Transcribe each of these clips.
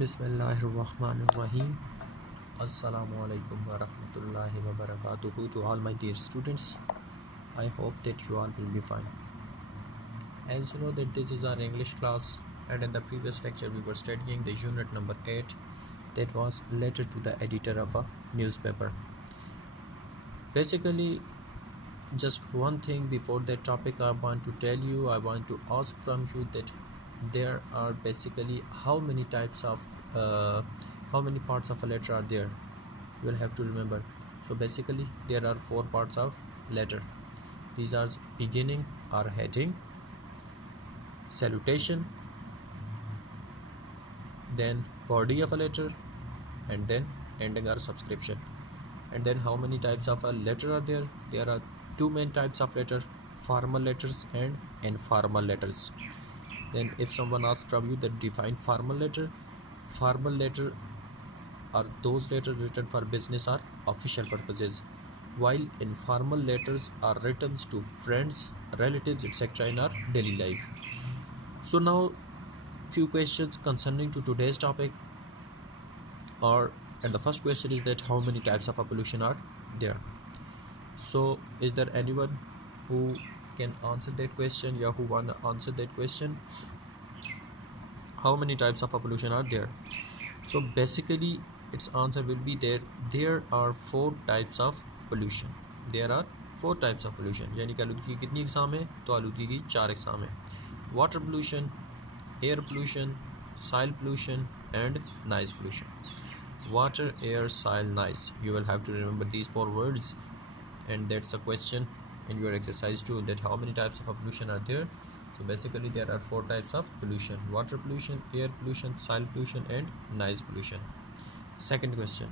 Bismillahirrahmanirrahim. Assalamu alaikum wa rahmatullahi wa barakatuhu to all my dear students. I hope that you all will be fine. As you know that this is our English class, and in the previous lecture we were studying the unit number 8, that was letter to the editor of a newspaper. Basically, just one thing before that topic I want to tell you, I want to ask from you that there are basically how many parts of a letter are there. You will have to remember. So basically there are 4 parts of letter. These are beginning or heading, salutation, then body of a letter, and then ending or subscription. And then how many types of a letter are there? There are 2 main types of letter: formal letters and informal letters. Then if someone asks from you that define formal letter are those letters written for business or official purposes, while informal letters are written to friends, relatives, etc. in our daily life. So now few questions concerning to today's topic and the first question is that how many types of pollution are there. So is there anyone who can answer that question, or who want to answer that question? How many types of pollution are there? So basically its answer will be that there are 4 types of pollution. There are 4 types of pollution. यानी कि आलूदगी की कितनी exam है? तो आलूदगी की 4 exam है. Water pollution, air pollution, soil pollution and noise pollution. Water, air, soil, noise. You will have to remember these 4 words, and that's a question in your exercise too, that how many types of pollution are there. So basically there are 4 types of pollution: water pollution, air pollution, soil pollution and noise pollution. Second question,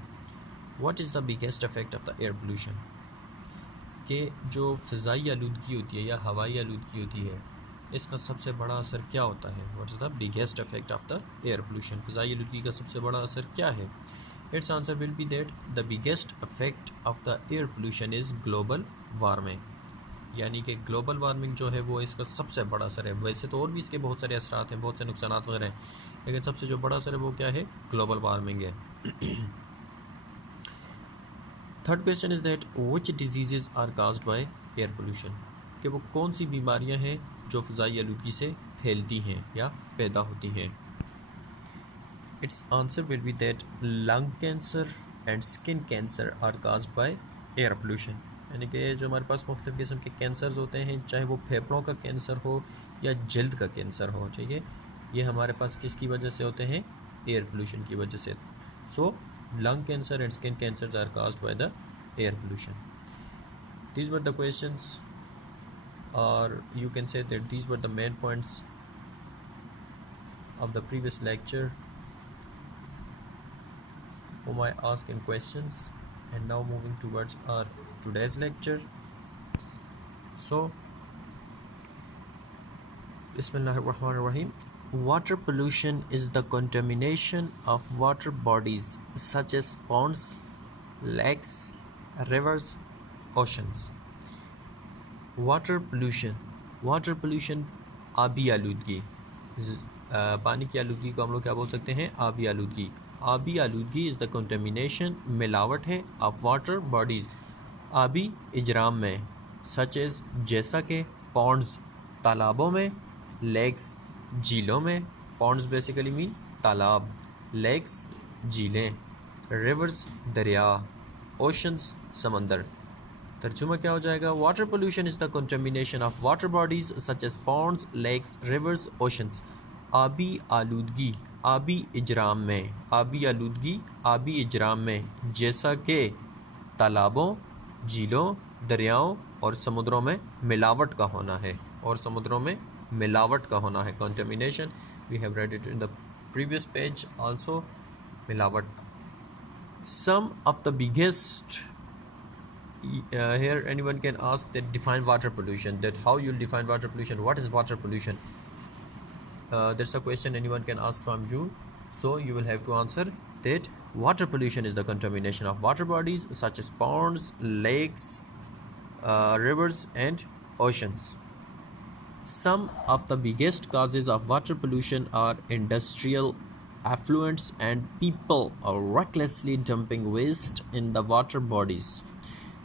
what is the biggest effect of the air pollution? कि जो फ़िज़ाई आलूदगी होती है या हवाई आलूदगी होती है, इसका सबसे बड़ा असर क्या होता है? What is the biggest effect of the air pollution? फ़िज़ाई आलूदगी का सबसे बड़ा असर क्या है? Its answer will be that the biggest effect of the air pollution is global warming. यानी कि ग्लोबल वार्मिंग जो है वो इसका सबसे बड़ा असर है. वैसे तो और भी इसके बहुत सारे असरात हैं, बहुत से नुकसान वगैरह हैं, लेकिन सबसे जो बड़ा असर है वो क्या है? ग्लोबल वार्मिंग है. Third question is that which diseases are caused by air pollution? कि वो कौन सी बीमारियां हैं जो फ़िज़ाई आलूदगी से फैलती हैं या पैदा होती हैं? Its answer will be that lung cancer and skin cancer are caused by air pollution. यानी कि जो हमारे पास मुख्तलिफ़ किस्म के कैंसर्स होते हैं, चाहे वो फेफड़ों का कैंसर हो या जल्द का कैंसर हो, ठीक है, ये हमारे पास किसकी वजह से होते हैं? एयर पोल्यूशन की वजह से. सो lung cancer and skin cancers are caused by the air pollution. These were the questions, or you can say that these were the main points of the previous lecture whom I asked in questions, and now moving towards our today's lecture. So Bismillahirrahmanirrahim. Water pollution is the contamination of water bodies such as ponds, lakes, rivers, oceans. Water pollution आबी आलूदगी. पानी की आलूदगी को हम लोग क्या बोल सकते हैं? आबी आलूदगी. आबी आलूदगी इज़ द कंटेमिनेशन, मिलावट है, ऑफ वाटर बॉडीज़, आबी इजराम में, सच एज जैसा कि पॉन्ड्स तालाबों में, लेक्स झीलों में, पॉन्ड्स बेसिकली मीन तालाब, लेक्स झीलें, रिवर्स दरिया, ओशंस समंदर. तर्जुमा क्या हो जाएगा? Water pollution is the contamination of water bodies such as ponds, lakes, rivers, oceans. आबी आलूदगी आबी इजराम में, आबी आलूदगी आबी इजराम में, जैसा कि तालाबों, झीलों, दरियाओं और समुद्रों में मिलावट का होना है, और समुद्रों में मिलावट का होना है. Contamination we have read it in the previous page also. मिलावट. Some of the biggest here anyone can ask that define water pollution, that how you'll define water pollution, what is water pollution? That's a question anyone can ask from you, so you will have to answer that water pollution is the contamination of water bodies such as ponds, lakes, rivers and oceans. Some of the biggest causes of water pollution are industrial affluents and people are recklessly dumping waste in the water bodies.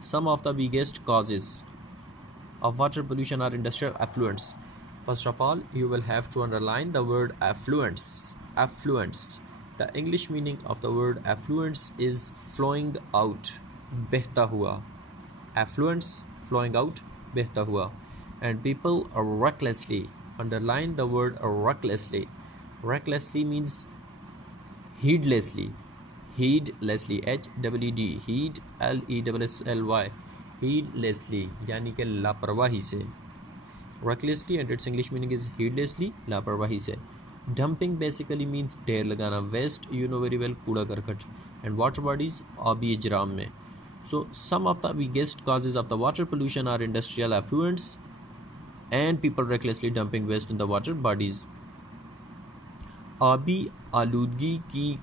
Some of the biggest causes of water pollution are industrial effluents. First of all, you will have to underline the word affluents. Affluents. The English meaning of the word affluents is flowing out, behta hua. Affluents, flowing out, behta hua. And people are recklessly. Underline the word recklessly. Recklessly means heedlessly. Heedlessly, H-E-E-D, heed, L-E-S-S-L-Y, heedlessly यानी कि लापरवाही से. Recklessly and its English meaning is heedlessly, लापरवाही से. Dumping basically means ढेर लगाना. Waste, you know very well, कूड़ा करकट. And water bodies, आबी इजराम में. So some of the biggest causes of the water pollution are industrial effluents and people recklessly dumping waste in the water bodies. आबी आलूदगी की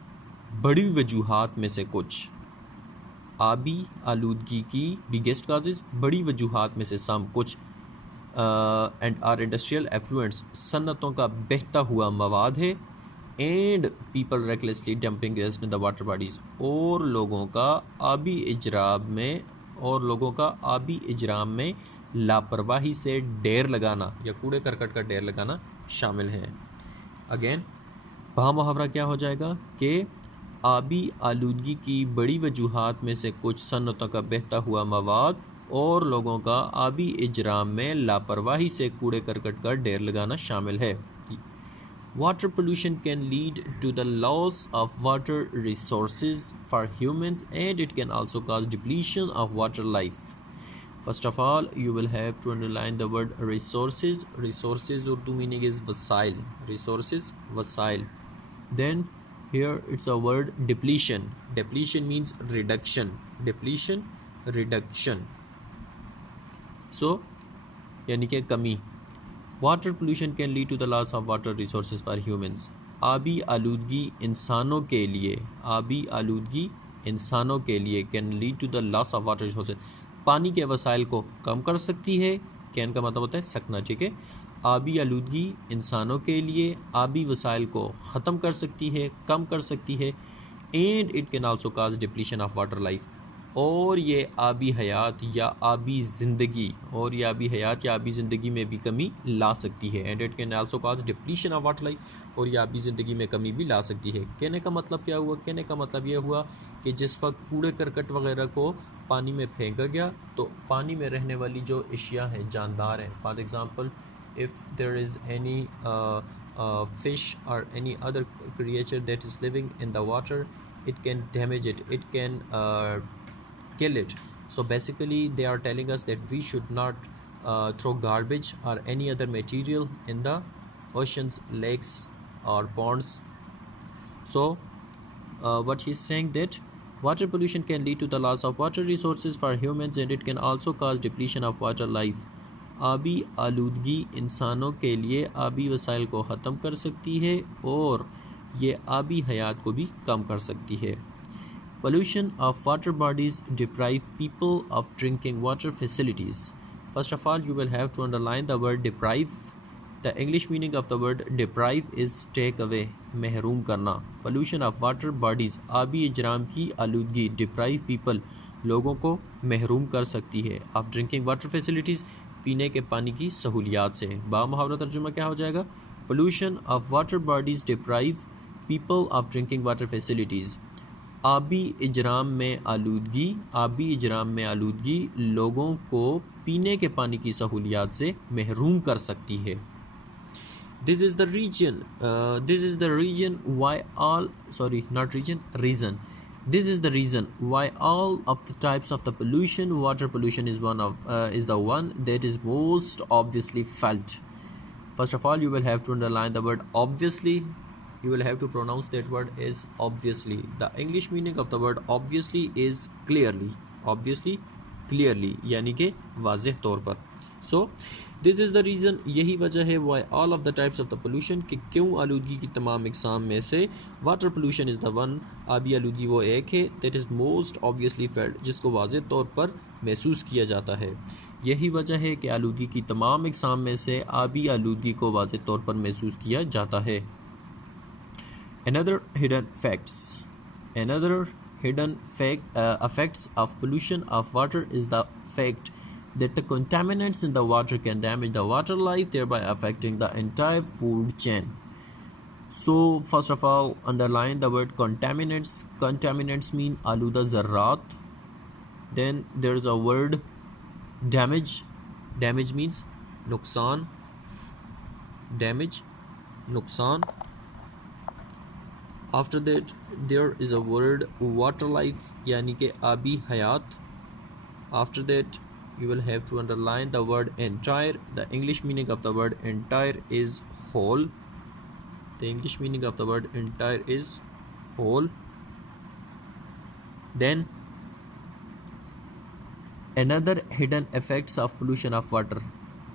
बड़ी वजूहात में से कुछ. आबी आलूदगी की बिगेस्ट काजेज, बड़ी वजूहात में से सम कुछ. एंड आर इंडस्ट्रियल एफ्लुएंट्स, सन्नतों का बहता हुआ मवाद है. And people recklessly dumping waste in the water bodies, और लोगों का आबी इजराम में लापरवाही से ढेर लगाना या कूड़े करकट का ढेर लगाना शामिल है. अगेन मुहावरा क्या हो जाएगा कि आबी आलूदगी की बड़ी वजूहात में से कुछ सन्नतों का बहता हुआ मवाद और लोगों का आबी इजराम में लापरवाही से कूड़े करकट का ढेर लगाना शामिल है. Water pollution can lead to the loss of water resources for humans and it can also cause depletion of water life. First of all you will have to underline the word resources. Resources Urdu meaning is वसाइल. Resources, वसाइल. Then here it's a word depletion. Depletion means reduction. Depletion, reduction. So यानी कि कमी. Water pollution can lead to the loss of water resources for humans. आबी आलूदगी इंसानों के लिए can lead to the loss of water resources. पानी के वसाइल को कम कर सकती है. कैन का मतलब होता है सकना, ठीक है. आबी आलूदगी इंसानों के लिए आबी वसाइल को ख़त्म कर सकती है, कम कर सकती है. And it can also cause depletion of water life, और ये आबी हयात या आबी ज़िंदगी में भी कमी ला सकती है. And it can also cause depletion of water life, और ये आबी ज़िंदगी में कमी भी ला सकती है. कहने का मतलब क्या हुआ? कहने का मतलब ये हुआ कि जिस वक्त कूड़े करकट वगैरह को पानी में फेंका गया तो पानी में रहने वाली जो अशिया हैं, जानदार हैं. For example, if there is any fish or any other creature that is living in the water, it can damage it, it can kill it. So basically they are telling us that we should not throw garbage or any other material in the oceans, lakes or ponds. So what he's saying that water pollution can lead to the loss of water resources for humans and it can also cause depletion of water life. आबी आलूदगी इंसानों के लिए आबी वसाइल को ख़त्म कर सकती है और ये आबी हयात को भी कम कर सकती है. Pollution of water bodies deprive people of drinking water facilities. First of all, you will have to underline the word deprive. The English meaning of the word deprive is take away, महरूम करना. Pollution of water bodies, आबी इजराम की आलूदगी, deprive people, लोगों को महरूम कर सकती है, of drinking water facilities, पीने के पानी की सहूलियात से. मुहावरा तर्जुमा क्या हो जाएगा? Pollution of water bodies deprive people of drinking water facilities. आबी इजराम में आलूदगी लोगों को पीने के पानी की सहूलियात से महरूम कर सकती है. This is the reason why all of the types of the pollution, water pollution is the one that is most obviously felt. First of all, you will have to underline the word obviously. You will have to pronounce that word as obviously. The English meaning of the word obviously is clearly. Obviously, clearly, यानी कि वाज़ेह तौर पर. So this is the reason, यही वजह है why all of the types of the pollution, कि क्यों आलूदगी की तमाम इकसाम में से water pollution is the one, आबी आलूदगी वो एक है, that is most obviously failed, जिसको वाज़ेह तौर पर महसूस किया जाता है. यही वजह है कि आलूदगी की तमाम इकसाम में से आबी आलूदगी को वाज़ेह तौर पर महसूस किया जाता है. Another hidden facts. Another hidden fact effects of pollution of water is the fact that the contaminants in the water can damage the water life, thereby affecting the entire food chain. So first of all, underline the word contaminants. Contaminants mean aluda zarrat. Then there's a word damage. Damage means nuksan. Damage, nuksan. After that, there is a word water life, yani ke abi hayat. After that, you will have to underline the word entire. The English meaning of the word entire is whole. The English meaning of the word entire is whole. Then another hidden effects of pollution of water.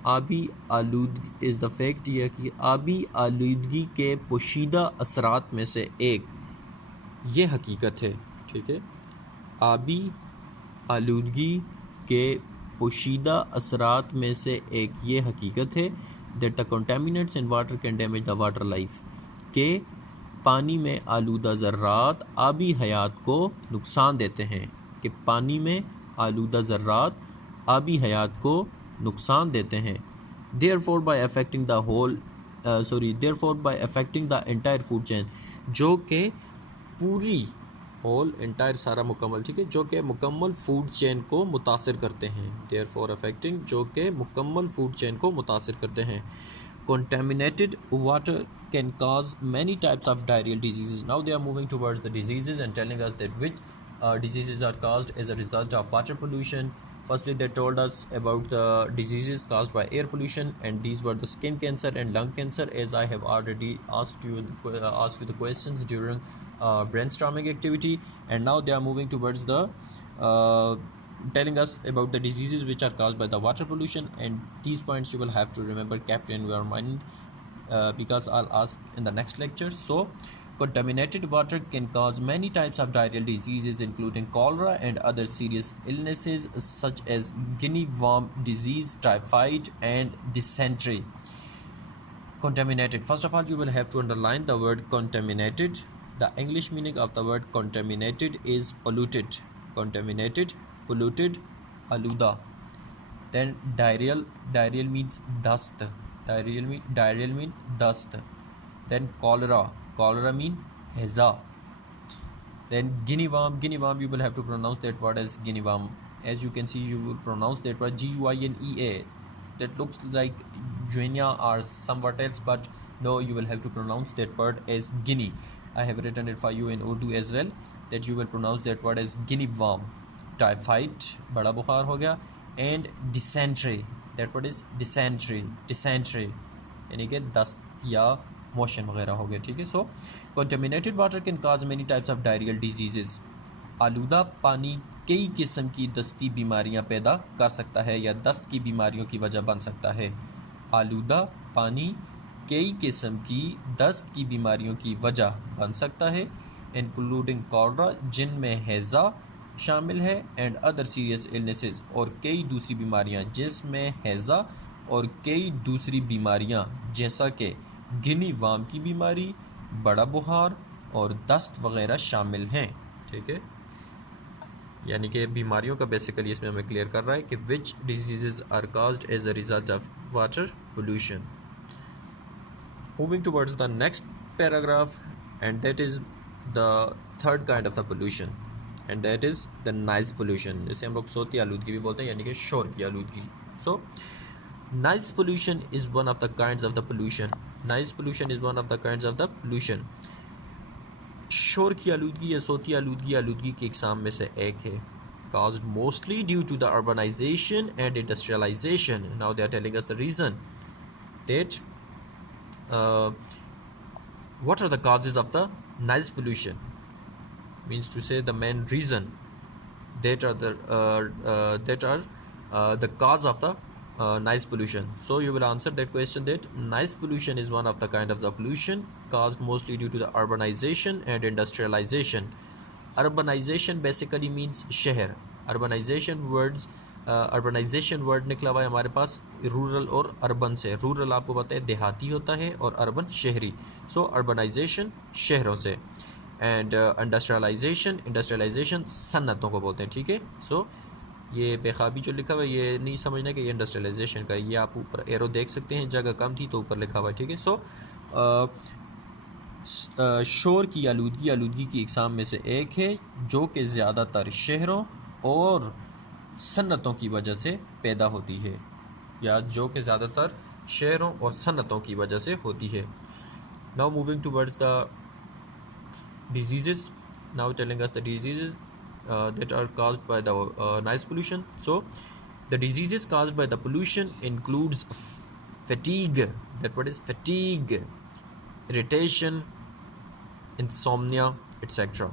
आबी आलूदगी is the fact यह कि आबी आलूदगी के पोशीदा असरात में से एक ये हकीकत है, ठीक है। आबी आलूदगी के पोशीदा असरात में से एक ये हकीकत है that the contaminants in water can damage the water life, के पानी में आलूदा ज़र्रात आबी हयात को नुकसान देते हैं, कि पानी में आलूदा ज़र्रात आबी हयात को नुकसान देते हैं। therefore by affecting the entire food chain, जो कि पूरी होल एंटायर सारा मुकम्मल, ठीक है, जो कि मुकम्मल फूड चेन को मुतासिर करते हैं। therefore affecting, जो कि मुकम्मल फूड चेन को मुतासिर करते हैं। contaminated water can cause many types of diarrheal diseases. Now they are moving towards the diseases and telling us that which diseases are caused as a result of water pollution. Firstly, they told us about the diseases caused by air pollution, and these were the skin cancer and lung cancer, as I have already asked you the questions during brainstorming activity. And now they are moving towards the telling us about the diseases which are caused by the water pollution, and these points you will have to remember, kept in your mind, because I'll ask in the next lecture. So contaminated water can cause many types of diarrheal diseases, including cholera and other serious illnesses such as guinea worm disease, typhoid, and dysentery. Contaminated. First of all, you will have to underline the word contaminated. The English meaning of the word contaminated is polluted. Contaminated, polluted, aluda. Then diarrheal. Diarrheal means dust. Diarrheal mean dust. Then cholera. Cholera mean heza. Then guinea worm. Guinea worm, you will have to pronounce that word as guinea worm. As you can see, you will pronounce that word Guinea. That looks like Guinea or somewhat else, but no, you will have to pronounce that word as guinea. I have written it for you in Urdu as well, that you will pronounce that word as guinea worm. Typhoid, bada bukhar ho gaya, and dysentery. That word is dysentery. Dysentery यानी कि दस्त या motion वगैरह हो गया, ठीक है। So contaminated water can cause many types of diarrhoeal diseases. आलूदा पानी कई किस्म की दस्ती बीमारियां पैदा कर सकता है या दस्त की बीमारियों की वजह बन सकता है। आलूदा पानी कई किस्म की दस्त की बीमारियों की वजह बन सकता है, इंक्लूडिंग कॉलरा, जिनमें हैज़ा शामिल है, एंड अदर सीरियस इलनेसेस, और कई दूसरी बीमारियां जिसमें हैज़ा और कई दूसरी बीमारियां जैसा कि गिनी वाम की बीमारी, बड़ा बुखार और दस्त वगैरह शामिल हैं, ठीक है। यानी कि बीमारियों का बेसिकली इसमें हमें क्लियर कर रहा है कि which diseases are caused as a result of water pollution. Moving towards the next paragraph, and that is the third kind of the pollution, and that is the noise pollution, जिसे हम लोग सोती आलूदगी भी बोलते हैं, यानी कि शोर की आलूदगी। सो noise pollution is one of the kinds of the pollution. Noise pollution is one of the kinds of the pollution. शोर की आलूदगी या सोती आलूदगी आलूदगी की इकसाम में से एक है, caused mostly due to the urbanization and industrialization. Now they are telling us the reason that what are the causes of the noise pollution, means to say the main reason that are the cause of the noise pollution. So you will answer that question that noise pollution is one of the kind of the pollution caused mostly due to the urbanization and industrialization. Urbanization basically means शहर. Urbanization words urbanisation word निकला हुआ है हमारे पास rural और urban से। Rural आपको पता है देहाती होता है और अर्बन शहरी। सो अर्बनाइजेशन शहरों से, एंड इंडस्ट्रियलाइजेशन सन्नतों को बोलते हैं, ठीक है। सो ये बेखाबी जो लिखा हुआ है ये नहीं समझना कि ये इंडस्ट्रियलाइजेशन का, ये आप ऊपर एरो देख सकते हैं, जगह कम थी तो ऊपर लिखा हुआ है, ठीक है। सो शोर की आलूदगी की इकसाम में से एक है जो कि ज़्यादातर शहरों और सन्नतों की वजह से पैदा होती है, या जो कि ज़्यादातर शहरों और सन्नतों की वजह से होती है। Now moving towards the diseases, now telling us the diseases that are caused by the noise pollution. So the diseases caused by the pollution includes fatigue, that word is fatigue, irritation, insomnia, etc.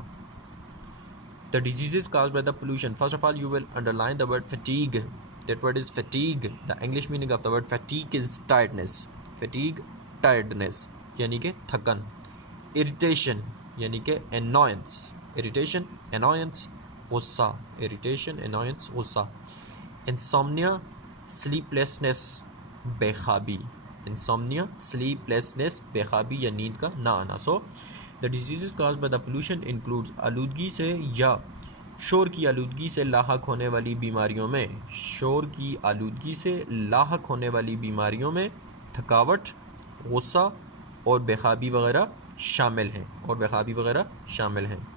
The diseases caused by the pollution, first of all you will underline the word fatigue, that word is fatigue. The English meaning of the word fatigue is tiredness, fatigue tiredness यानी कि थकन। irritation यानी कि annoyance, irritation annoyance गुस्सा, irritation annoyance गुस्सा। insomnia sleeplessness बेखाबी, insomnia sleeplessness बेखाबी या नींद का ना आना। So the disease caused by the pollution includes आलूदगी से या शोर की आलूदगी से लाहक होने वाली बीमारियों में, शोर की आलूदगी से लाहक होने वाली बीमारियों में थकावट, गुस्सा और बेखाबी वगैरह शामिल हैं।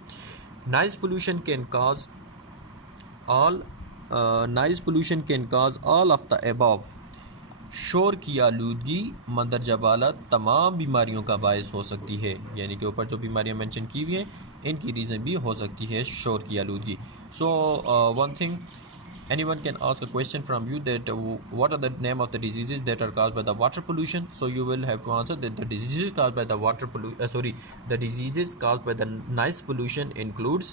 Noise pollution can cause all of the above. शोर की आलूदगी मंदरजा बाला तमाम बीमारियों का बायस हो सकती है, यानी कि ऊपर जो बीमारियां मेंशन की हुई हैं इनकी रीज़न भी हो सकती है शोर की आलूदगी। So one thing, anyone can ask a question from you that what are the name of the diseases that are caused by the water pollution. So you will have to answer that the diseases caused by the the diseases caused by the noise pollution includes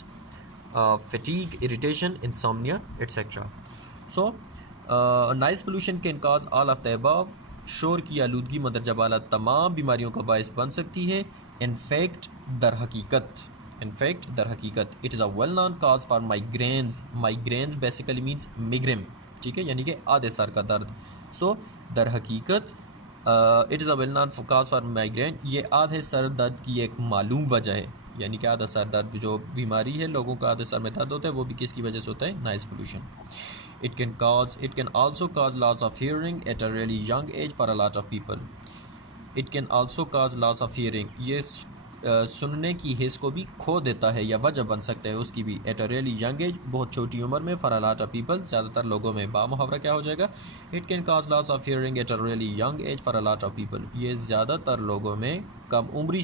fatigue, irritation, insomnia, etc. So noise pollution can cause all of the above. शोर की आलूदगी मंदरजा बाला तमाम बीमारियों का बायस बन सकती है। In fact दर हकीकत it is a well known cause for migraines basically means migraine, ठीक है, यानी कि आधे सर का दर्द। सो दर हकीकत it is a well known cause for migraine, ये आधे सर दर्द की एक मालूम वजह है, यानी कि आधा सर दर्द जो बीमारी है लोगों का आधे सर में दर्द होता है वो भी किसकी वजह से होता है, noise pollution. It can also cause loss of hearing at a really young age for a lot of people. It can also cause loss of hearing, ये सुनने की हिस्स को भी खो देता है या वजह बन सकता है उसकी भी, at a really young age, बहुत छोटी उम्र में, for a lot of people, ज़्यादातर लोगों में। बामुहावरा क्या हो जाएगा, it can cause loss of hearing at a really young age for a lot of people, ये ज़्यादातर लोगों में कम उम्री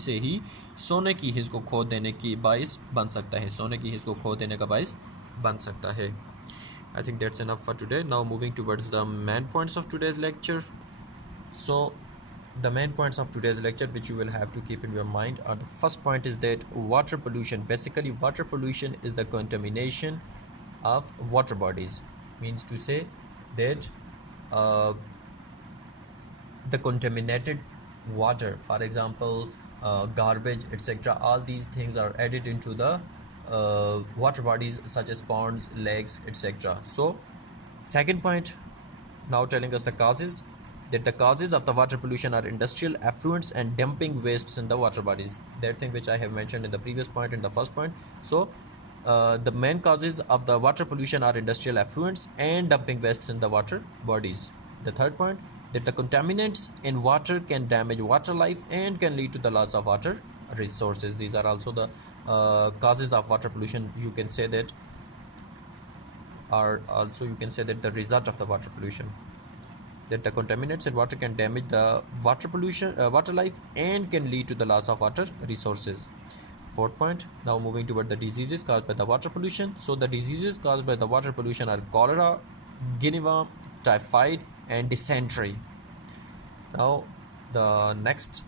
से ही सोने की हिस्स को खो देने की बाइस बन सकता है, सोने की हिस्स को खो देने का बाइस बन सकता है। I think that's enough for today. Now moving towards the main points of today's lecture. So the main points of today's lecture which you will have to keep in your mind are, the first point is that water pollution, basically water pollution is the contamination of water bodies, means to say that the contaminated water, for example garbage, etc., all these things are added into the water bodies such as ponds, lakes, etc. So second point, now telling us the causes, that the causes of the water pollution are industrial effluents and dumping wastes in the water bodies, that thing which I have mentioned in the previous point, in the first point. So the main causes of the water pollution are industrial effluents and dumping wastes in the water bodies. The third point, that the contaminants in water can damage water life and can lead to the loss of water resources. These are also the causes of water pollution, you can say that the result of the water pollution, that the contaminants in water can damage the water life and can lead to the loss of water resources. Fourth point, now moving toward the diseases caused by the water pollution. So the diseases caused by the water pollution are cholera, guinea worm, typhoid and dysentery. Now the next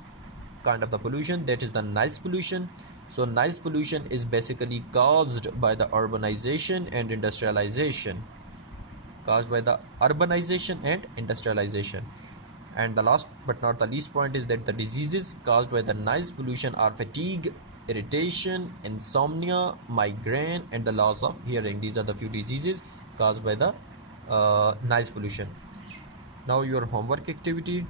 kind of the pollution, that is the noise pollution. So noise pollution is basically caused by the urbanization and industrialization, and the last but not the least point is that the diseases caused by the noise pollution are fatigue, irritation, insomnia, migraine, and the loss of hearing. These are the few diseases caused by the noise pollution. Now your homework activity.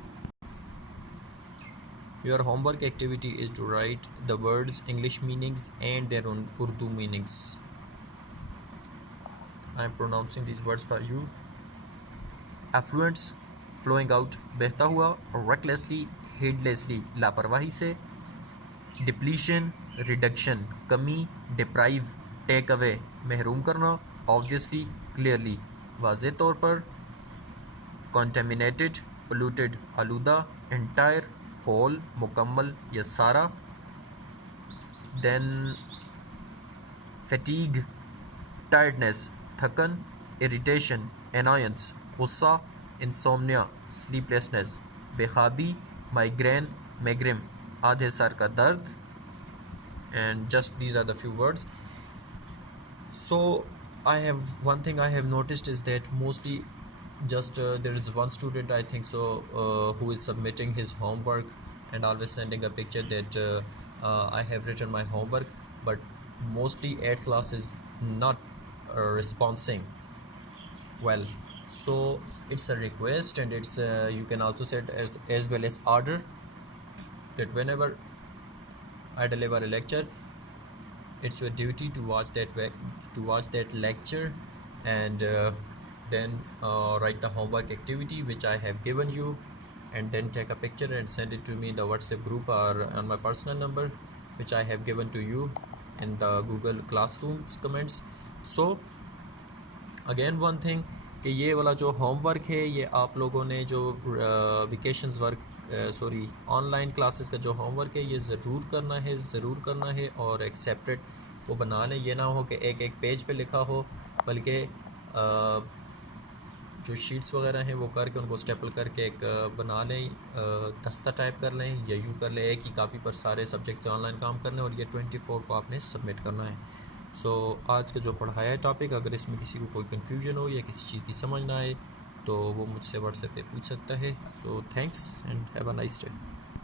Your homework activity is to write the words English meanings and their own Urdu meanings. I am pronouncing these words for you. Affluents, flowing out, बहता हुआ, recklessly, heedlessly, लापरवाही से. Depletion, reduction, कमी, deprive, take away, महरूम करना, obviously, clearly, वाज़े तौर पर. Contaminated, polluted, आलूदा, entire, whole, मुकम्मल या सारा. Then fatigue, tiredness, थकन. Irritation, annoyance, गुस्सा. Insomnia, sleeplessness, बेखाबी. Migraine, megrim, आधे सर का दर्द. And just these are the few words. So I have one thing I have noticed is that mostly just there is one student, I think so, who is submitting his homework and always sending a picture that I have written my homework, but mostly 8th class is not responding well. So it's a request, and it's you can also set as well as order that whenever I deliver a lecture, it's your duty to watch that lecture and then write the homework activity which I have given you, and then take a picture and send it to me in the WhatsApp group or on my personal number which I have given to you in the Google Classrooms comments. So again one thing कि ये वाला जो homework है ये आप लोगों ने जो वेकेशंस वर्क ऑनलाइन क्लासेस का जो होमवर्क है ये ज़रूर करना है और एक्सेप्टेड वो बना लें. ये ना हो कि एक पेज पे लिखा हो, बल्कि जो शीट्स वगैरह हैं वो करके उनको स्टेपल करके एक बना लें, दस्ता टाइप कर लें या यूँ कर लें. एक ही कापी पर सारे सब्जेक्ट से ऑनलाइन काम करना है और ये 24 को आपने सबमिट करना है. सो आज का जो पढ़ाया है टॉपिक, अगर इसमें किसी को कोई कन्फ्यूजन हो या किसी चीज़ की समझ ना आए तो वो मुझसे व्हाट्सएप पे पूछ सकता है. So thanks and have a nice day.